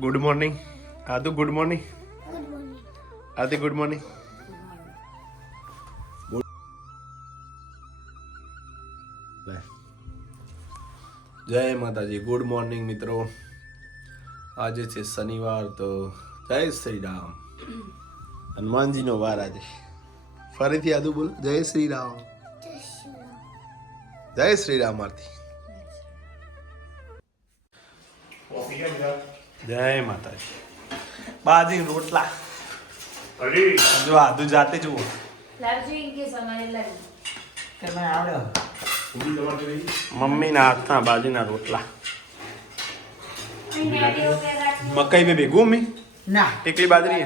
Good morning Adu good morning Adi good morning જય માતાજી good morning મિત્રો આજે છે શનિવાર તો જય શ્રી રામ હનુમાનજીનો વાર આજે ફરીથી આદુ બોલો જય શ્રી રામ જય શ્રી રામ જય શ્રી રામ આરતી જય માતાજી. બાજી રોટલા. જો આદુ જાતે જુઓ. લાવી. તમે હાથના બાજરીના રોટલા. મકાઈ બે ભેગું ના. એકલી બાજરી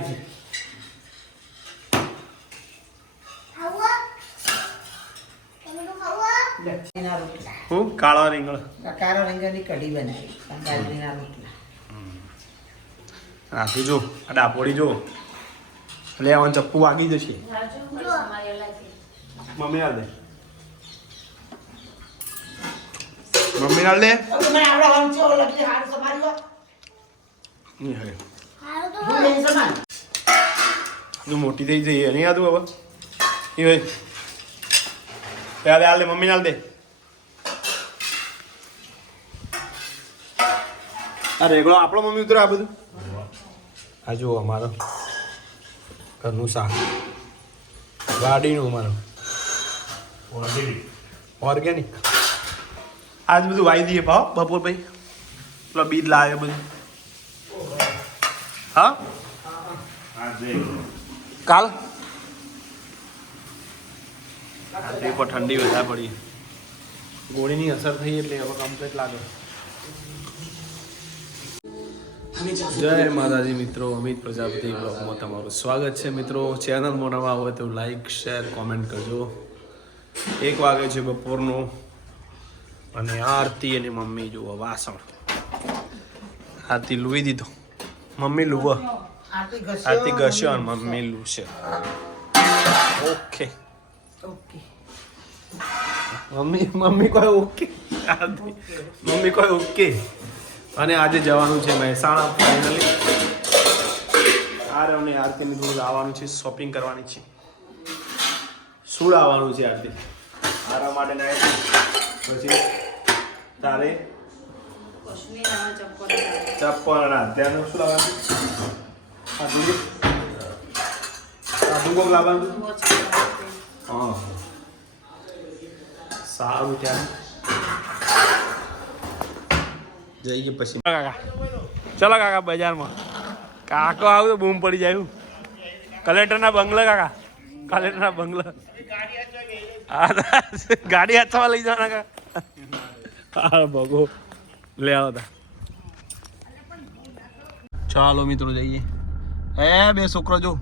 હું? કાળા રીંગણ. કારો રીંગણની કઢી બનાવી. બાજરીના રોટલા. આથી જો, આ ડાપોડી જો. લે આવન ચપ્પુ વાગી જશે. મમ્મી હાલ દે. મમ્મી હાલ દે. નહીં હરે મોટી થઈ જઈએ, નહીં આતું હવે એ હોય. હાલ હાલ દે, મમ્મી હાલ દે. આ રેગડો આપણો મમ્મી ઉતરે આ બધું. આ જુઓ અમારો ઘરનું શાક. વાડીનું અમારો. ઓર્ગેનિક આજ બધું વાઈ દઈએ ભાવ બપોર ભાઈ પેલો બીજ લાવે બધું. હા? કાલ? આજે પર ઠંડી વધારે પડી. ગોળીની અસર થઈ એટલે હવે કમ્પ્લીટ લાગે. જય માતાજી મિત્રો અમિત પ્રજાપતિ બ્લોગમાં તમારું સ્વાગત છે મિત્રો. ચેનલ નવા હોય તો લાઈક શેર કોમેન્ટ કરજો. એક વાગે છે બપોરનો અને આરતી અને મમ્મી જુઓ વાસણ. આરતી લુવી દીધો. મમ્મી લુવો. આરતી ઘસ્યો અને મમ્મી લૂશે. ઓકે ઓકે મમ્મી મમ્મી કોઈ ઓકે મમ્મી કોઈ ઓકે અને આજે જવાનું છે મહેસાણા ફાઇનલી આરવ ને આરતીને થોડું આવવાનું છે શોપિંગ કરવાની છે. શું લાવવાનું છે આરતી? આરવ માટે ના પછી? તારે? ચપ્પલ ના અત્યારનું શું લાવવાનું? લાવવાનું? હા. સારું ત્યાં જઈએ પછી. કાકા. ચલો કાકા બજારમાં. કાકો આવું તો બૂમ પડી જાય કલેક્ટરના બંગલા કાકા. કલેક્ટરના બંગલા. હા ગાડી હાથમાં લઈ જવાના કાકા. હા, ભગો. લે આવો તા. ચાલો મિત્રો જઈએ. હે બે છોકરો જો.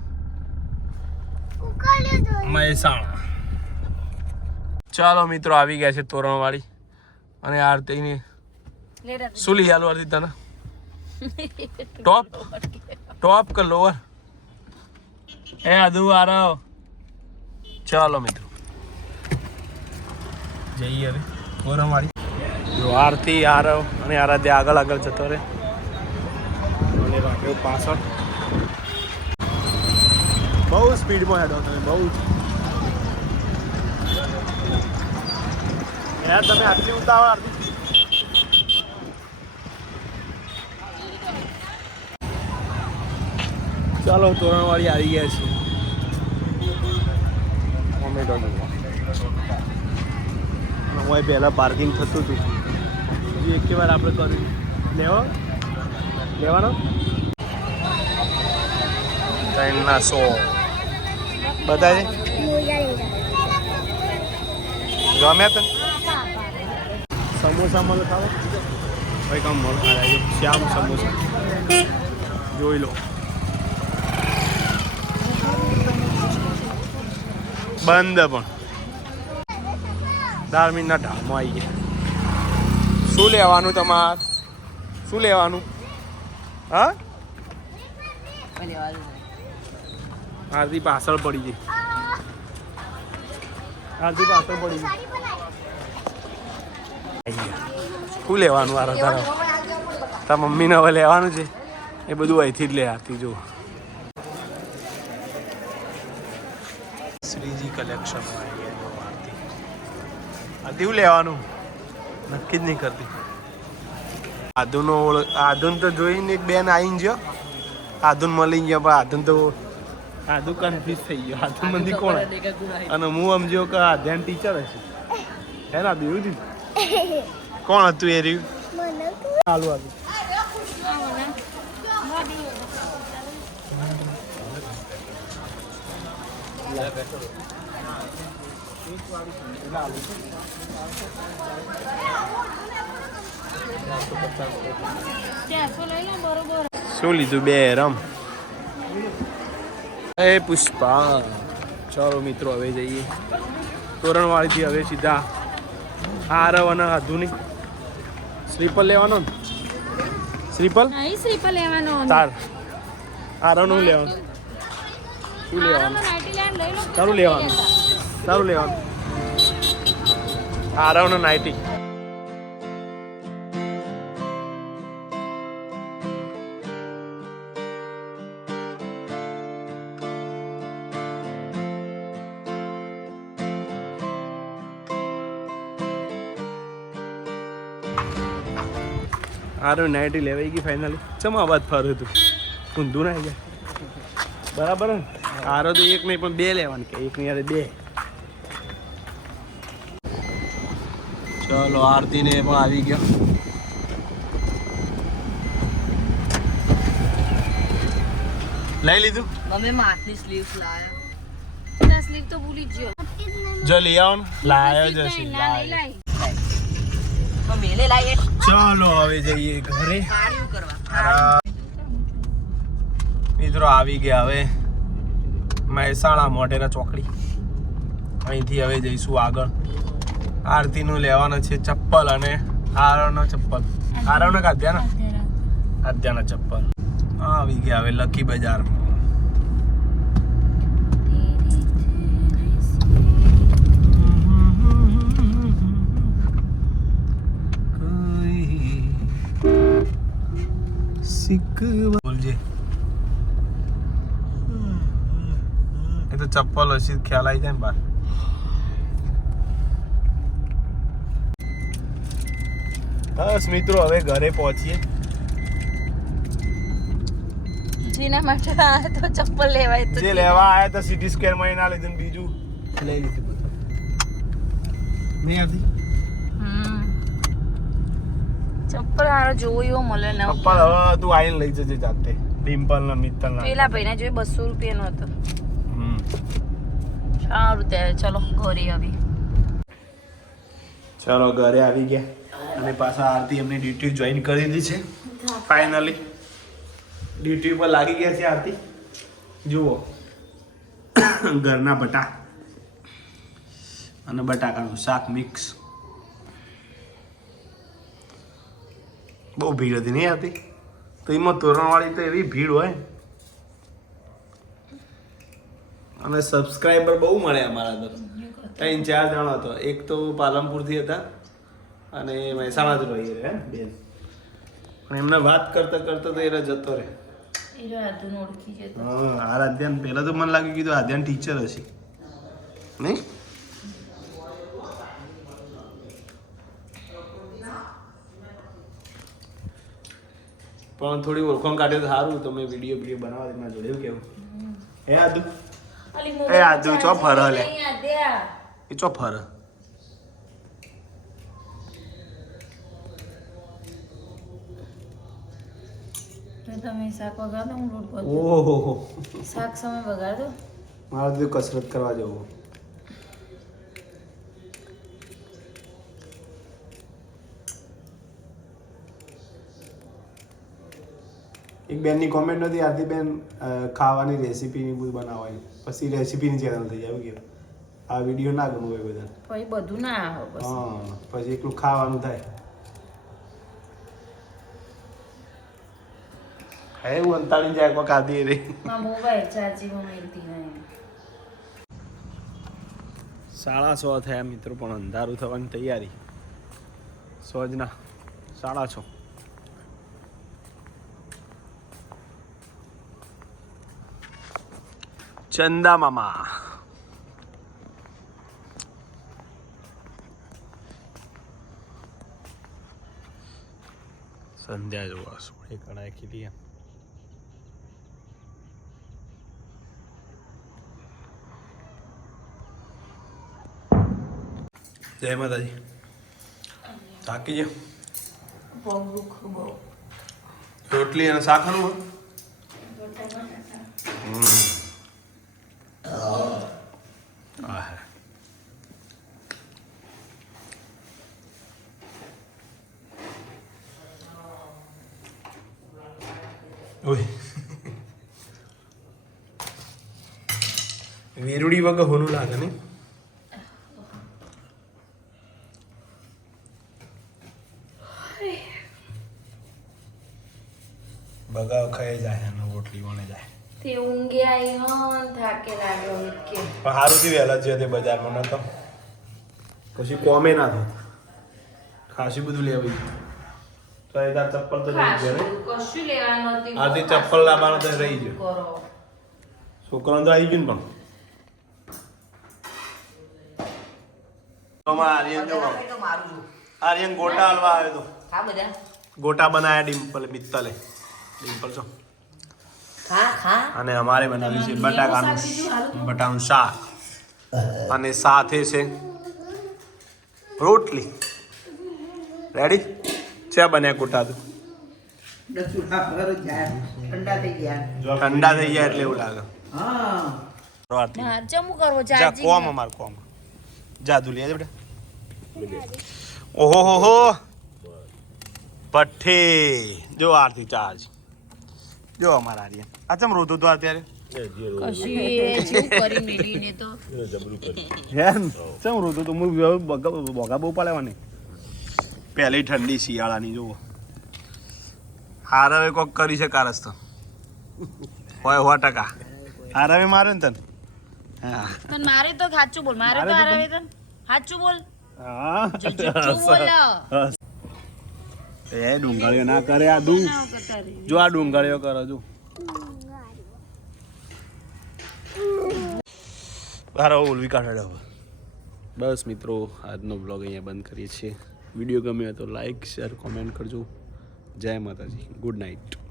મહેસાણા. ચાલો મિત્રો, આવી ગયા છે તોરણવાળી અને આરતીની શું લઈ આલું આરતી તને ટોપ ટોપ કે લોઅર એ અધુ આરવ ચાલો મિત્રો જઈએ હવે જો આરતી આરવ અને આરાધ્ય આગળ આગળ જતો રહે અને રાખ્યો પાછળ બહુ સ્પીડમાં હેડો તમે બહુ યાર તમે આટલી ઉતાવળ ચાલો તોરણવાળી આવી ગયા છે ટોમેટો હોય પહેલાં પાર્કિંગ થતું હતું. હજી એક વાર આપણે કર્યું લેવા? લેવાનો? ત્રણના સો. બતાવી ગમે તને? પાપા સમોસા મળે ખાવા ભાઈ કામ મળે. શ્યામ સમોસા. જોઈ લો. બંધ પણ. દાળમીના ઢામો આવી ગયા. શું લેવાનું તમાર? શું લેવાનું? હા? આરતી પાછળ પડી ગઈ. આરતી પાછળ પડી ગઈ. શું લેવાનું આ તારા તારા મમ્મીને હવે લેવાનું છે. એ બધું અહીંથી જ લે આરતી જો શ્રીજી કલેક્શન આરતી આરતી શું લેવાનું? નક્કી જ નહીં કરતી. આધુનો ઓળ- આધુન તો જોઈને એક બેન આવીને ગયો. આધુન મળી ગયો પણ આધુન તો આધુ કન્ફ્યુઝ થઈ ગયો. આધુન મંદી કોણ? અને હું સમજ્યો કે આધ્યાન ટીચર હશે. હે ના એવું દીધું કોણ હતું એ રહ્યું? મને હાલું હાલું શું લીધું બે રમ? એ પુષ્પા ચાલો મિત્રો હવે જઈએ. તોરણવાળીથી હવે સીધા આરવ અને આધુનિક શ્રીપલ લેવાનો ને? શ્રીપલ શ્રીફળ લેવાનો તાર. આરવનું લેવાનું? શું લેવાનું તારું લેવાનું. તારું લેવાનું. આરવનો નાઇટી આરવ નાઇટી લેવાઈ ગઈ ફાઇનલી ચમ અવાજ ફરું હતું ઊંધું ના ગયા બરાબર ને આરો તો એક નહીં પણ બે લેવાની કે એક નહીં યારે બે ચલો આરતી ને પણ આવી ગયો. લઈ લીધું? મમ્મી માથની સ્લીવ લાયા. સ્લીવ તો ભૂલી જ ગયો. જો લઈ આવો ને. લાયો જ ના લઈ લાયો. ચલો હવે જઈએ ઘરે. મિત્રો આવી ગયા હવે મહેસાણા મોઢેરા ચોકડી. અહીંથી હવે જઈશું આગળ. આરતીનું લેવાનું છે ચપ્પલ અને આરવનો ચપ્પલ. આરવનો કે આધ્યાના આધ્યાના ચપ્પલ. આવી ગયા હવે લકી બજાર બોલજે. એ તો ચપ્પલ હશે ખ્યાલ આવી જાય ને બાર. બસ મિત્રો હવે ઘરે પહોંચીએ. જીના માટે તો ચપ્પલ લેવાય તો જે લેવા આયા તો સિટી સ્ક્વેરમાં એના લીધે બીજું લઈ લીધું. બધું નહીં આવતી? ચપ્પલ હારો જોયો મળે ને ચપ્પલ હવે તું આવીને લઈ જજે જાતે. ડિમ્પલ ના મિત્તલ ના પેલા ભાઈને જોઈ બસો રૂપિયાનો હતો. હમ. સારું ત્યારે ચલો ઘરે આવી. ચલો ઘરે આવી ગયા. અને પાછા આરતી એમની ડ્યુટી જોઈન કરી દીધી છે. ફાઇનલી ડ્યુટી ઉપર લાગી ગયા છે આરતી. જુઓ. ઘરના બટા. અને બટાકાનું શાક મિક્સ બહુ ભીડ હતી નહીં આવતી તો એમાં તોરણવાળી તો એવી ભીડ હોય. અને સબસ્ક્રાઈબર બહુ મળે અમારા તો ત્રણ ચાર જણા હતો. એક તો પાલનપુરથી હતા. અને મહેસાણા જ રહીએ રહે બેન. પણ એમને વાત કરતા કરતા તો એ જતો રહે. એ હા આરાધ્યાન પહેલા તો મને લાગ્યું કીધું આધ્યાન ટીચર હશે. નહીં? પણ થોડી ઓળખાણ કાઢે તો સારું તમે વીડિયો વીડિયો બનાવો એમાં જોડે એવું કેવું. હે આદુ? એ આદુ ચો ફર લે એ ચો ફરે તમે શાક વગાડો હું રોટ કરું ઓહો. શાક સમય વગાડો મારે તો કસરત કરવા જવું. એક બેનની કોમેન્ટ નથી આરતી બેન ખાવાની ખાવાની રેસીપીની બધું બનાવવાની પછી રેસીપીની ચેનલ થઈ જાય કે. આ વીડિયો ના ગમવું હોય બધા પછી બધું ના આવે હા પછી એકલું ખાવાનું થાય. है वो अंताली जाए को સાડા સો થયા મિત્રો પણ અંધારું થવાની તૈયારી. સોજના સાડા છ. ચંદા મામા. સંધ્યા જોવા સોળે કણાય કીધી એમ. જય માતાજી થાકી ગયા બહુ દુઃખ બહુ રોટલી અને શાકનું ઓય વીરુડી વગર હોનું લાગે ને વણે જાય. તે ઊંઘે આઈ હન થાકે લાગ્યો કે. પણ સારું થી વહેલા જ તે બજારમાં? નતો પછી કોમે ના થતું ખાસી બધું લેવાય તો એ તાર ચપ્પલ તો રહી ગયો કશું લેવાનું નથી આથી ચપ્પલ લાવવાનો તો રહી ગયો. કરો. છોકરાને તો આવી ગયું ને પણ. આર્યન ગોટા હલવા આવ્યો તો. ગોટા બનાયા ડિમ્પલ મિત્તલે. ડિમ્પલ છો અને અમારે બનાવી છે બટાકાનું બટાકાનું શાક. અને સાથે છે રોટલી. રેડી છે બન્યા કુટાતું ઠંડા થઈ ગયા ઠંડા થઈ જાય એટલે એવું લાગે જા કોમ અમાર કોમ. જાદુ લે બેટા. ઓહો હો હો. પઠ્ઠી. જો આરતી ચાર્જ. જો અમારા આર્યન. આ ચમ રોધો તો. અત્યારે પેલી ઠંડી શિયાળાની જુઓ. હારવે કોક કરી છે કારસ તો હોય સો ટકા. હારવે મારે ને તને? હા. પણ મારે તો સાચું બોલ. મારે તો આરાવે તન? સાચું બોલ. હા. એ ડુંગળીઓ ના કરે આ દુ જો આ ડુંગળીઓ કરો, જો. હારો ઓલવી કાઢે હવે બસ મિત્રો, આજનો બ્લોગ અહીંયા બંધ કરીએ છીએ. વીડિયો ગમ્યો તો લાઈક શેર કોમેન્ટ કરજો. જય માતાજી. Good night